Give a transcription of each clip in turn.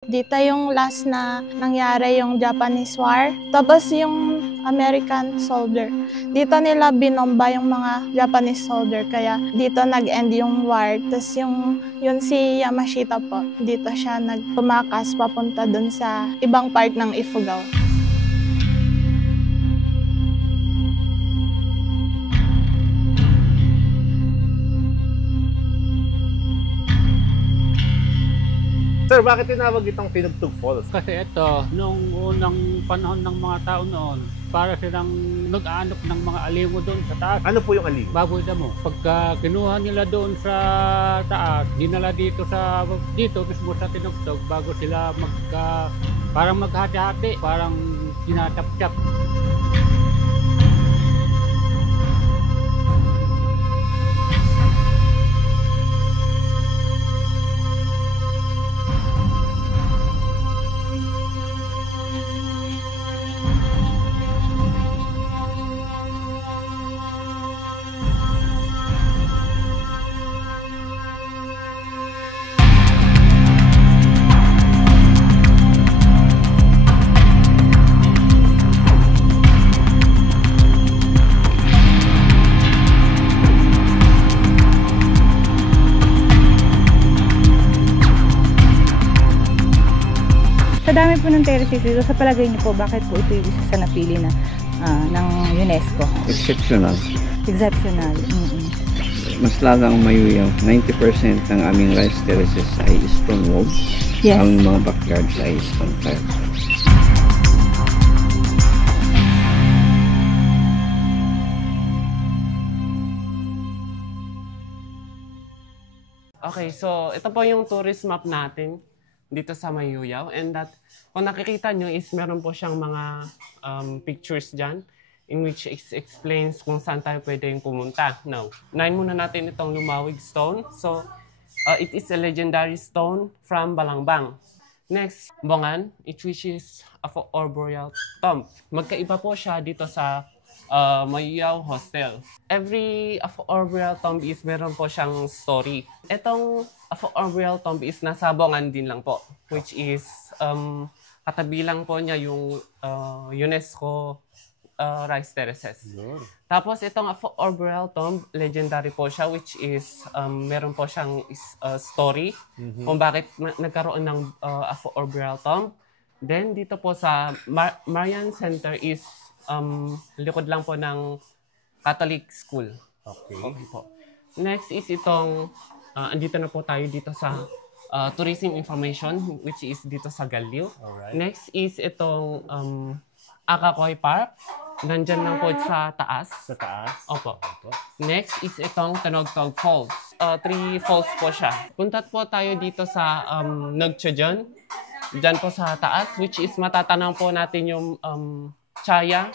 Dito yung last na nangyari yung Japanese War. Tapos yung American soldier. Dito nila binomba yung mga Japanese soldier. Kaya dito nag-end yung war. Tapos yun si Yamashita po. Dito siya nagpumakas papunta dun sa ibang part ng Ifugao. Sir, bakit tinawag itong Pinugtog Falls? Kasi ito, nung unang panahon ng mga tao noon, para silang nag-aanok ng mga alimu doon sa taas. Ano po yung alimu? Baboy damo. Pagka kinuha nila doon sa taas, dinala dito mismo sa Pinugtog bago sila parang maghati-hati, parang tinatap-tap. Sa dami po ng terraces dito, sa palagay niyo po, bakit po ito yung isa sa napili na ng UNESCO? Exceptional. Exceptional. Mas lagang Mayuyaw. 90% ng aming rice terraces ay stone walls. Yes. Ang mga backyards ay stone tiles. Okay, so ito po yung tourist map natin dito sa Mayuyaw. And that, kung nakikita nyo is meron po siyang mga pictures dyan in which it explains kung saan tayo pwedeng pumunta. Now, unahin muna natin itong Lumawig Stone. So, it is a legendary stone from Balangbang. Next, Bongan, which is a arboreal tomb. Magkaiba po siya dito sa Mayuyaw Hostel. Every arboreal tomb is meron po siyang story. Itong arboreal tomb is nasa Bongan din lang po, which is katabi lang po niya yung UNESCO rice terraces. Tapos itong arboreal tomb, legendary po siya, which is meron po siyang story kung bakit nagkaroon ng arboreal tomb. Then dito po sa Marian Center is likod lang po ng Catholic school. Okay po. Next is itong andito na po tayo dito sa tourism information, which is dito sa Galiw. Alright. Next is itong Akakoy Park. Nandyan lang po sa taas. Sa taas? Opo. Next is itong Tanogtog Falls. 3 falls po siya. Punta po tayo dito sa Nagtsajan. Diyan po sa taas, which is matatanaw po natin yung Chaya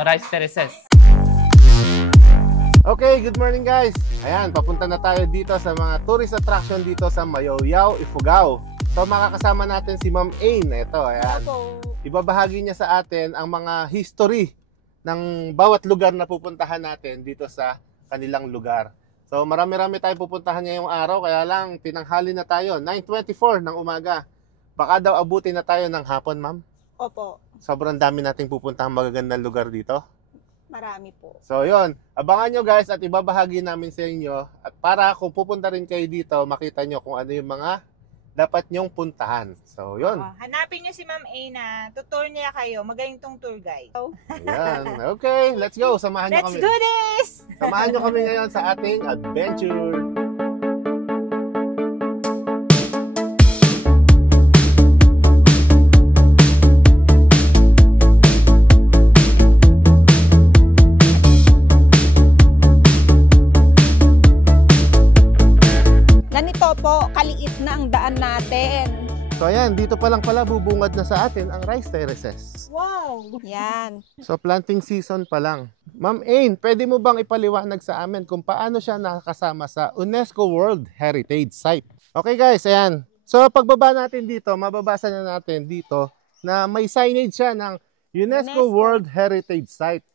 rice terraces. Okay, good morning guys! Ayan, papunta na tayo dito sa mga tourist attraction dito sa Mayuyaw, Ifugao. So makakasama natin si Ma'am Ain. Ito, ayan. Ibabahagi niya sa atin ang mga history ng bawat lugar na pupuntahan natin dito sa kanilang lugar. So marami-rami tayo pupuntahan ngayong araw, kaya lang tinanghali na tayo, 9:24 ng umaga. Baka daw abutin na tayo ng hapon, ma'am? Opo, Sobrang dami nating pupuntahan magagandang lugar dito. marami po. So yun, abangan nyo guys at ibabahagi namin sa inyo. At para kung pupunta rin kayo dito, makita nyo kung ano yung mga dapat nyong puntahan. So yun. Hanapin nyo si Ma'am A na tutor niya kayo. Magaling tong tour guide. Ayan. Okay, let's go. Samahan nyo kami. Let's do this! Samahan nyo kami ngayon sa ating adventure. Ganito po, kaliit na ang daan natin. So ayan, dito pa lang pala bubungad na sa atin ang rice terraces. Wow! Yan. So planting season pa lang. Ma'am Ain, pwede mo bang ipaliwanag sa amin kung paano siya nakakasama sa UNESCO World Heritage Site? Okay guys, ayan. So pagbaba natin dito, mababasa na natin dito na may signage siya ng UNESCO World Heritage Site.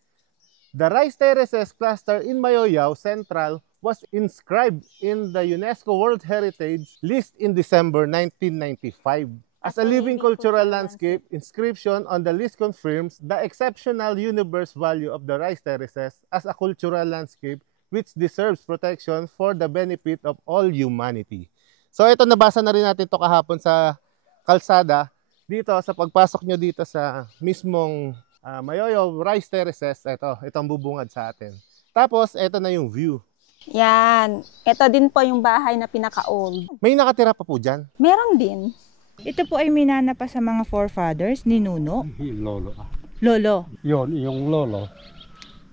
The rice terraces cluster in Mayuyaw Central was inscribed in the UNESCO World Heritage List in December 1995. As a living cultural landscape, inscription on the list confirms the exceptional universe value of the rice terraces as a cultural landscape which deserves protection for the benefit of all humanity. So ito, nabasa na rin natin ito kahapon sa kalsada. Dito, sa pagpasok nyo dito sa mismong Mayoyaw Rice Terraces, itong bubungad sa atin. Tapos, ito na yung view. Yan. Ito din po yung bahay na pinaka-old. May nakatira pa po dyan? Meron din. Ito po ay minana pa sa mga forefathers ni Nuno. Lolo. Lolo. Yung lolo,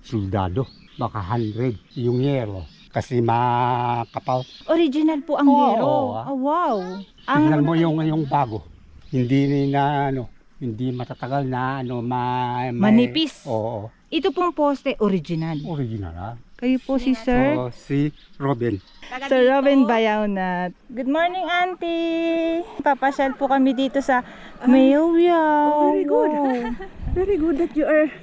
soldado. Baka 100. Yung yelo. Kasi makapal. Original po ang yero. Oo. Oh, wow. Tingnan mo yung bago. Hindi hindi matatagal na manipis. Oo. Ito pong poste, original. Original. Kayo po si Sir? Si Robin. Sir Robin Bayawnat. Good morning, Auntie! Papasyal po kami dito sa Mayoyaw. Very good. Wow. Very good that you are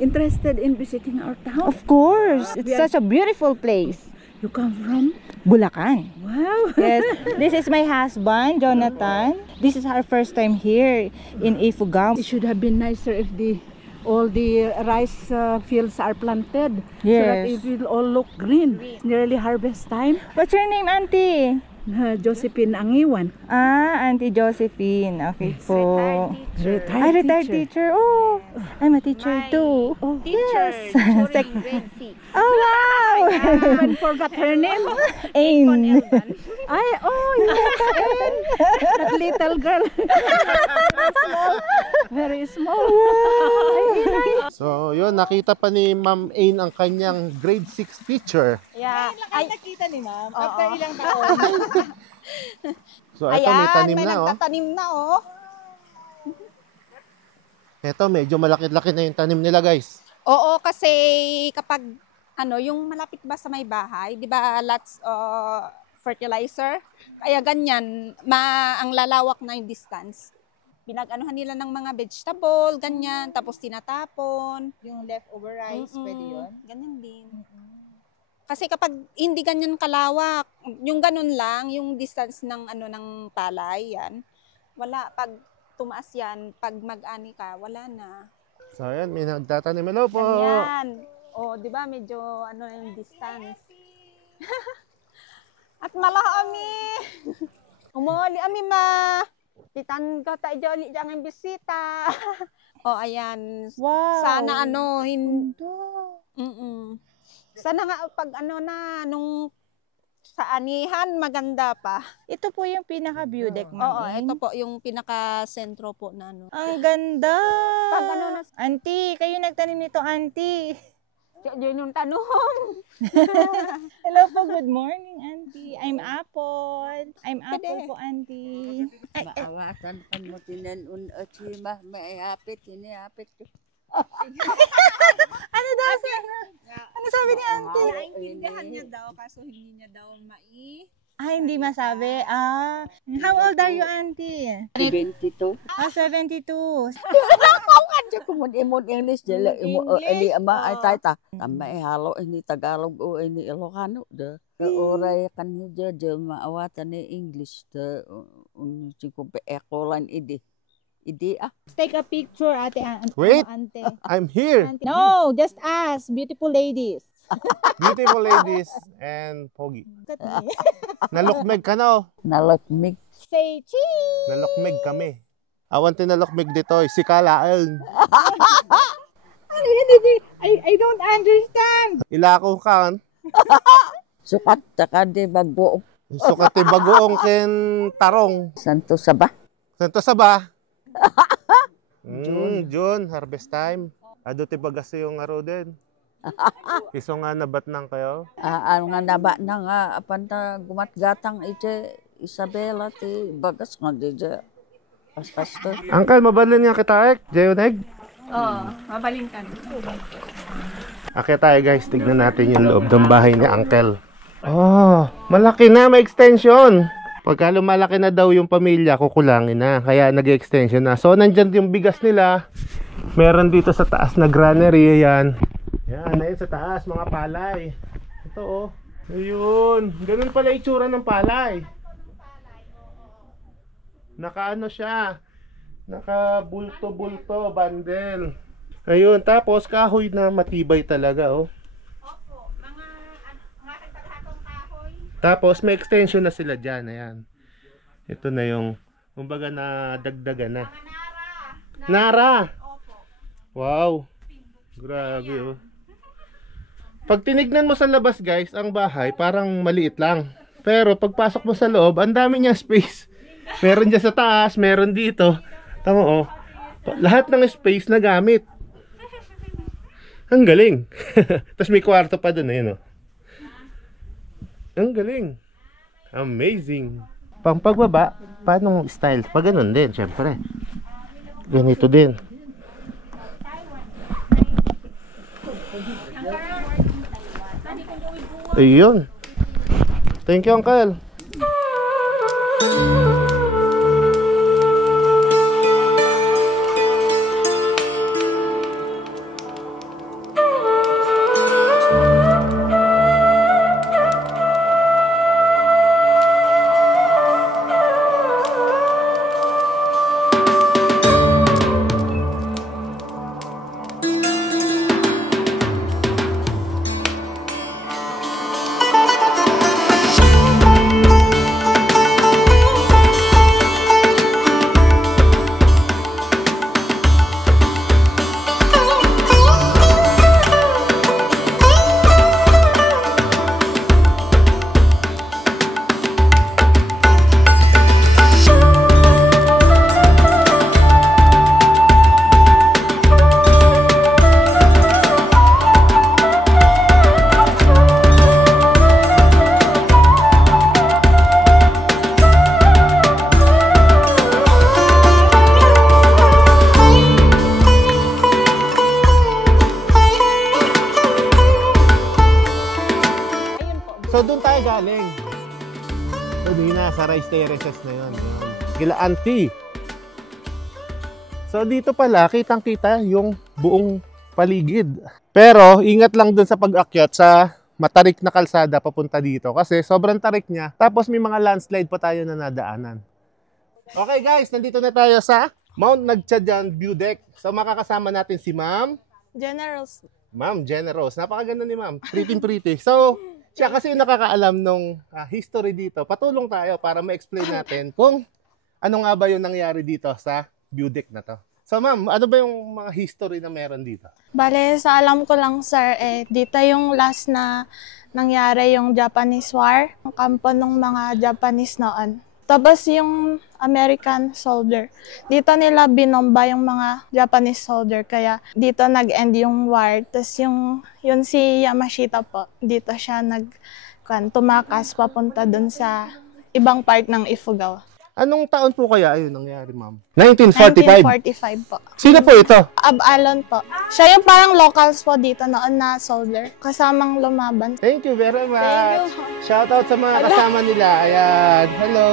interested in visiting our town. Of course! It's such a beautiful place. You come from? Bulacan. Wow. Yes, this is my husband, Jonathan. This is our first time here in Ifugao. It should have been nicer if all the rice fields are planted. Yes. So that it will all look green. It's nearly harvest time. What's your name, Auntie? Josephine Angiwan. Auntie Josephine. Okay po. Retired teacher. Oh, I'm a teacher too. Oh, Yes. Oh, wow. I forgot her name. Ain. Ay, you Ain. That little girl. Very small. So, yun, nakita pa ni Ma'am Ain ang kanyang grade 6 teacher. Yeah. Ay, nakita ni ma'am. After ilang taon. So, ito may tanim may na, oh. nagtatanim na, oh. Ito, medyo malaki-laki na yung tanim nila, guys. Oo, kasi kapag yung malapit ba sa may bahay, di ba lots fertilizer? Kaya ganyan, ang lalawak na yung distance. Pinag-anuhan nila ng mga vegetable, ganyan, tapos tinatapon. Yung leftover rice, pwede yun. Ganyan din. Kasi kapag hindi ganyan kalawak, yung ganun lang, yung distance ng ng palay, yan, wala. Pag tumaas yan, pag mag-ani ka, wala na. So, ayan, may nagtatanim. Hello po. Ganyan. O, di ba, medyo yung distance. At malaki umuli ami ma. Titan ko tayo joli jangan bisita. O, ayan. Wow. Sana sana nga pag nung sa anihan maganda pa. Ito po yung pinaka-view deck, Ma'am. Oo, ito po yung pinaka-sentro po na Ang ganda. Pag Auntie, kayo nagtanim nito, Auntie. Diyan yung tanong. Hello po, good morning, Auntie. I'm Apple. I'm Apple po, Auntie. Maawasan pa mo tinanun at sima, may hapit, hinihapit. Ano daw siya? Ano sabi ni Auntie? Naintindihan niya daw, kaso hindi niya daw Hindi masabi. How old are you, Auntie? 72. 72. Kung kumon English, jala imo ali ama ay tayta. Tama halo ini Tagalog o ini Ilocano de. Oray kan hija de maawatan ni English de chico pe ekolan idi. Let's take a picture, Ate. Wait. Ante. I'm here. No, just us, beautiful ladies. Beautiful ladies and pogi. Nalukmeg ka na, oh. Nalukmig. Say cheese. Nalukmeg kami. Awan tinalukmig dito, si Kalaang. I don't understand. Ilako ka. Sukat ka di bago. Sukat ti bagoong ken tarong. Santo Saba. Santo Saba. June, harvest time. Ado ti bagas yung aro din. Iso nga nabat nang kayo? Nga nabat nang apanta gumatgatang ite Isabela ti bagas nga di pasto. Uncle, mabalin nga kita Jayoneg? Oo, mabaling ka. Okay tayo guys, tignan natin yung loob ng bahay ni Uncle. Oh, malaki na, may extension. Pagka lumalaki na daw yung pamilya, kukulangin na. Kaya nag-extension na. So, nandyan yung bigas nila. Meron dito sa taas na granary. Yan. Yan, ayun sa taas, mga palay. Ito oh. Ayun. Ganun pala itsura ng palay. Naka-ano siya? Naka-bulto-bulto, bundle. Ayun, tapos kahoy na matibay talaga, oh. Opo, mga taghatong kahoy. Tapos may extension na sila dyan, ayan. Ito na yung, kumbaga na dagdagan na. Nara! Opo. Wow! Grabe, oh. Pag tinignan mo sa labas, guys, ang bahay parang maliit lang. Pero pagpasok mo sa loob, ang dami niya space. Meron dyan sa taas, meron dito. Tama, oh. Lahat ng space na gamit. Ang galing. Tapos may kwarto pa dun, ayun, oh. Ang galing. Amazing. Pang pagbaba, paano style? Pag ganun din, syempre. Ganito din. Ayun. Thank you, Uncle. So doon tayo galing. So doon na sa rice terraces na yun. Kila auntie. So dito pala kitang-kita yung buong paligid. Pero ingat lang dun sa pag-akyat sa matarik na kalsada papunta dito kasi sobrang tarik niya. Tapos may mga landslide pa tayo na nadaanan. Okay guys, nandito na tayo sa Mount Nagtiajan View Deck. So makakasama natin si Ma'am Generous. Ma'am Generous. Napakaganda ni Ma'am. Pretty. So siya kasi yung nakakaalam nung history dito. Patulong tayo para ma-explain natin kung ano nga ba yung nangyari dito sa view deck na to. So ma'am, ano ba yung mga history na meron dito? Bale, sa alam ko lang sir, dito yung last na nangyari yung Japanese War. Ang kampo ng mga Japanese noon. Tapos yung American soldier. Dito nila binomba yung mga Japanese soldier. Kaya dito nag-end yung war. Tapos yun si Yamashita po. Dito siya tumakas papunta dun sa ibang part ng Ifugao. Anong taon po kaya ayun nangyari, ma'am? 1945? 1945 po. Sino po ito? Abalon po. Siya yung parang locals po dito noon na soldier. Kasamang lumaban. Thank you very much. Thank you. Shout out sa mga kasama nila. Ayan. Hello.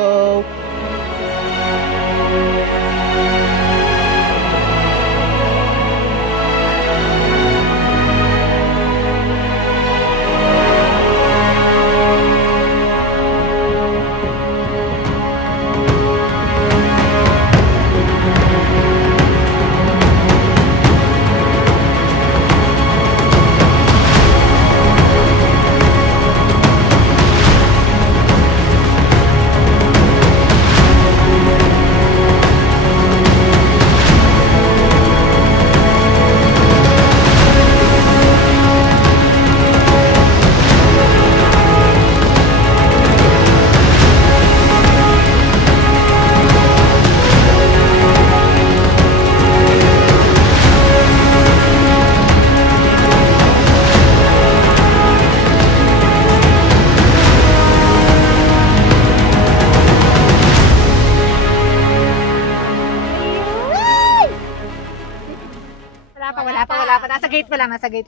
Wala pa. Nasa gate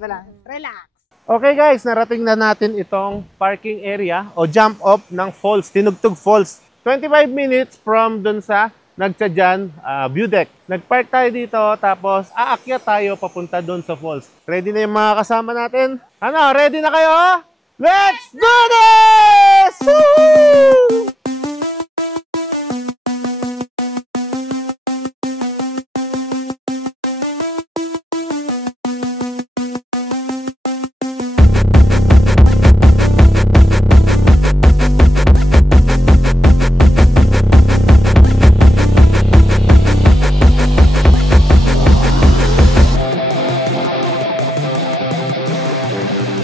pa lang. Relax. Okay guys, narating na natin itong parking area o jump off ng falls, Tinugtog Falls. 25 minutes from dun sa Nagtiajan view deck. Nagpark tayo dito tapos aakyat tayo papunta dun sa falls. Ready na yung mga kasama natin? Ano, ready na kayo? Let's do this! Woo!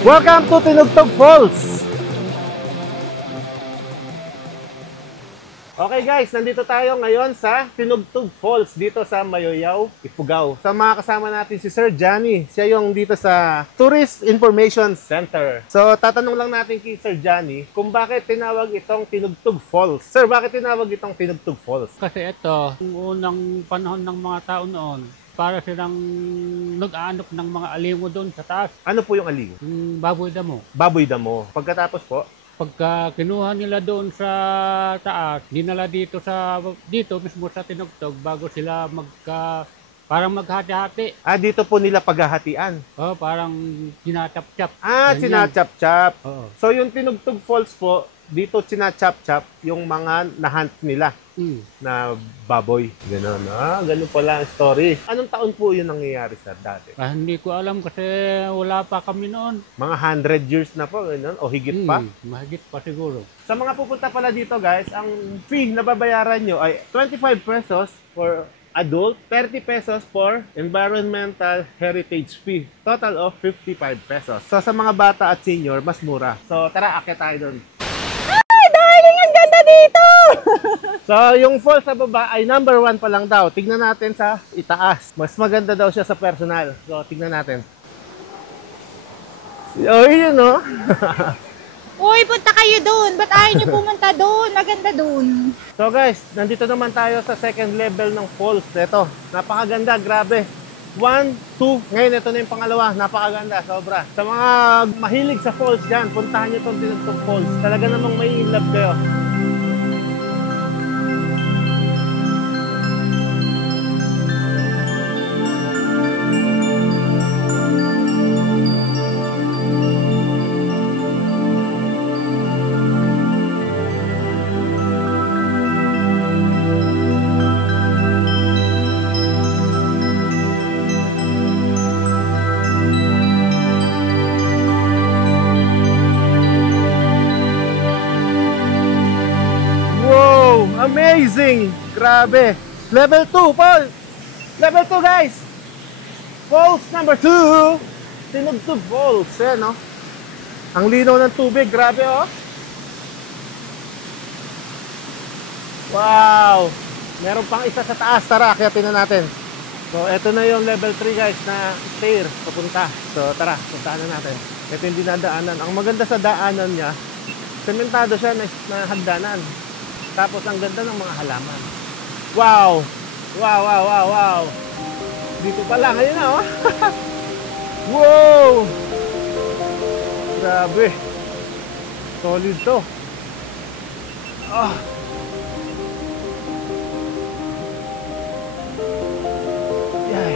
Welcome to Tinugtog Falls! Okay guys, nandito tayo ngayon sa Tinugtog Falls dito sa Mayoyaw, Ifugao. Sa mga kasama natin si Sir Johnny. Siya yung dito sa Tourist Information Center. So tatanong lang natin kay Sir Johnny kung bakit tinawag itong Tinugtog Falls. Sir, bakit tinawag itong Tinugtog Falls? Kasi ito, yung unang panahon ng mga tao noon, para silang nag-aanok ng mga aligo doon sa taas. Ano po yung aligo? Yung baboy damo. Baboy damo. Pagkatapos po? Pagka kinuha nila doon sa taas, dinala dito mismo sa Tinugtog bago sila parang maghati-hati. Dito po nila paghahatian. Parang sinachap-chap. Sinachap-chap. Oo. So yung Tinugtog Falls po, dito sinachap-chap yung mga nahunt nila na baboy. Ganun. Ganun pala ang story. Anong taon po yun nangyayari sa dati? Hindi ko alam kasi wala pa kami noon. Mga 100 years na po, ganun? O higit pa? Mahigit pa siguro. Sa mga pupunta pala dito guys, ang fee na babayaran nyo ay 25 pesos for adult, 30 pesos for environmental heritage fee. Total of 55 pesos. So sa mga bata at senior, mas mura. So tara, akit tayo doon. Darling, ang ganda dito! So, yung falls sa baba ay number 1 pa lang daw. Tignan natin sa itaas. Mas maganda daw siya sa personal. So, tignan natin. Oh, yun, no? Uy, punta kayo doon. Ba't ayaw nyo pumunta doon? Maganda doon. So, guys, nandito naman tayo sa second level ng falls. Ito, napakaganda, grabe. 1, 2, ngayon ito na yung pangalawa. Napakaganda, sobra. Sa mga mahilig sa falls dyan, puntahan nyo itong Tinugtog Falls. Talaga namang may in love kayo. Amazing! Grabe! Level 2, Paul! Level 2, guys! Falls number 2! Tinugtog Falls, no? Ang linaw ng tubig, grabe, oh! Wow! Meron pang isa sa taas, tara, akyatin na natin. So, eto na yung level 3, guys, na stair, papunta. So, tara, puntaan na natin. Ito yung dinadaanan. Ang maganda sa daanan niya, sementado siya na hagdanan. Tapos ang ganda ng mga halaman. Wow! Wow, wow, wow, wow! Dito pa lang, ayun na, oh! Wow! Grabe! Solid to. Yay!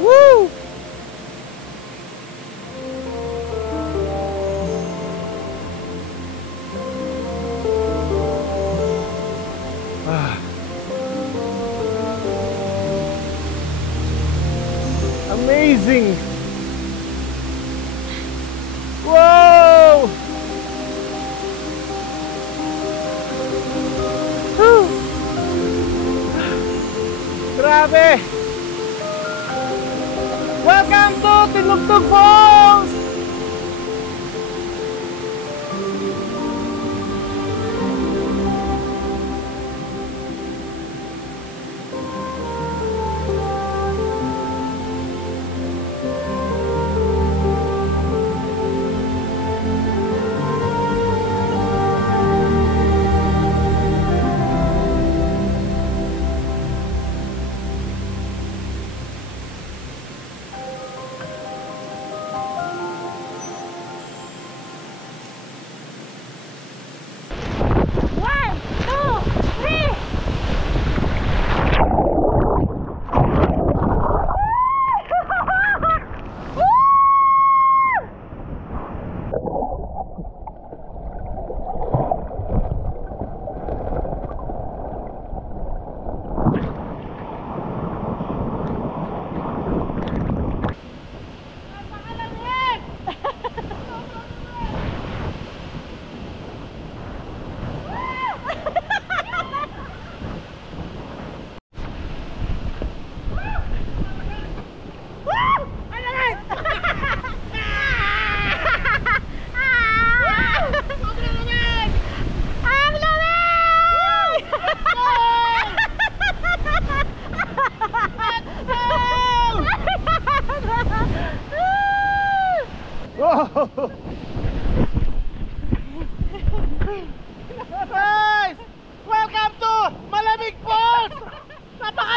Woo! Amazing! Wow! Whew! Grabe! Welcome to Tinugtog Falls!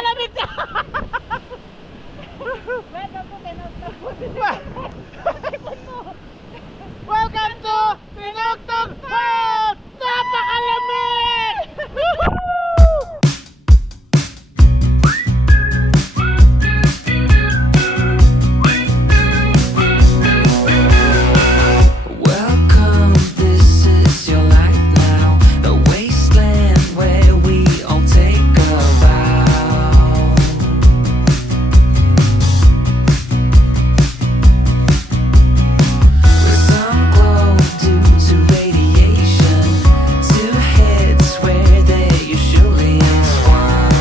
Malamig na! Welcome to Tinugtog Hub! Napakalamig! Welcome, this is your life now, the wasteland where we all take a vow. With some glow due to radiation, two heads where there usually is one.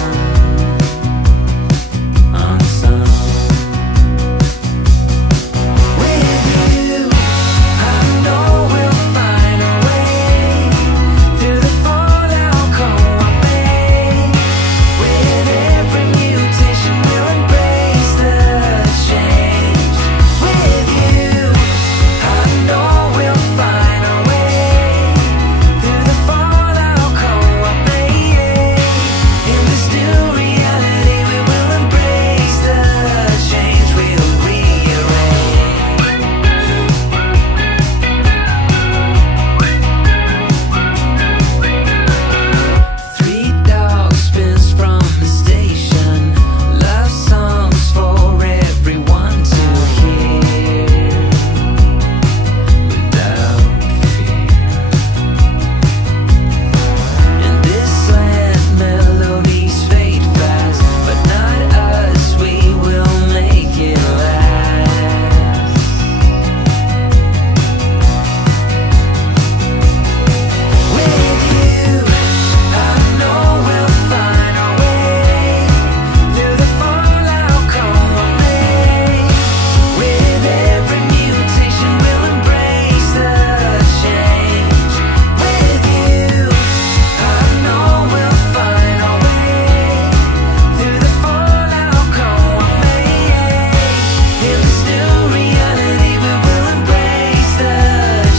Unsung. With you, I know we'll find a way through the fallout cold I made. With every mutation, we'll embrace the change. With you, I know we'll find a way through the fallout cold I made. In this new reality, we will embrace the change. We'll Three dog spins from the station, love songs for everyone to hear without fear. In this land, melodies fade fast, but not us, we will make it last. With you, I know we'll find a way through the fallout cold I made. With every mutation, we'll embrace the change. With you, I know we'll find a way through the fallout cold I made. In this new reality, we will embrace the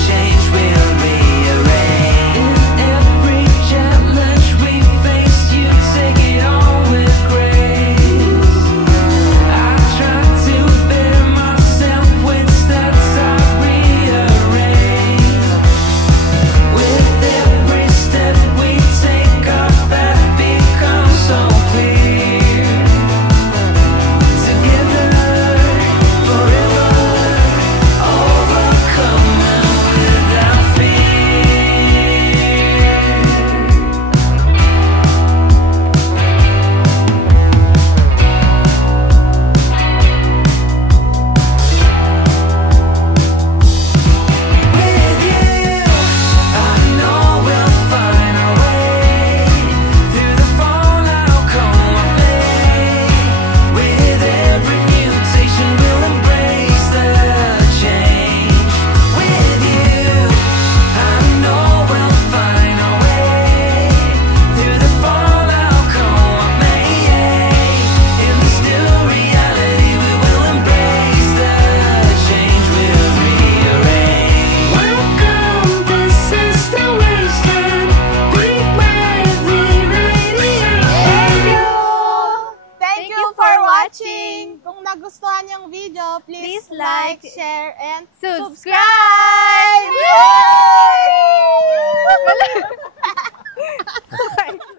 change. We'll rearrange. In every challenge we face, you take it on with grace. I try to better myself with steps I rearrange. With every step we take, our path becomes so clear. Together, forever, overcoming without fear. With you, I know we'll find a way through the fallout cold I made. With every mutation, we'll embrace the change. With you, I know we'll find a way through the fallout cold I made. In this new reality, we will embrace the change. We'll rearrange. Welcome, this is the wasteland. Breathe my every radiation. Thank you for watching! Kung nagustuhan yung video, please like, share, and Subscribe! subscribe!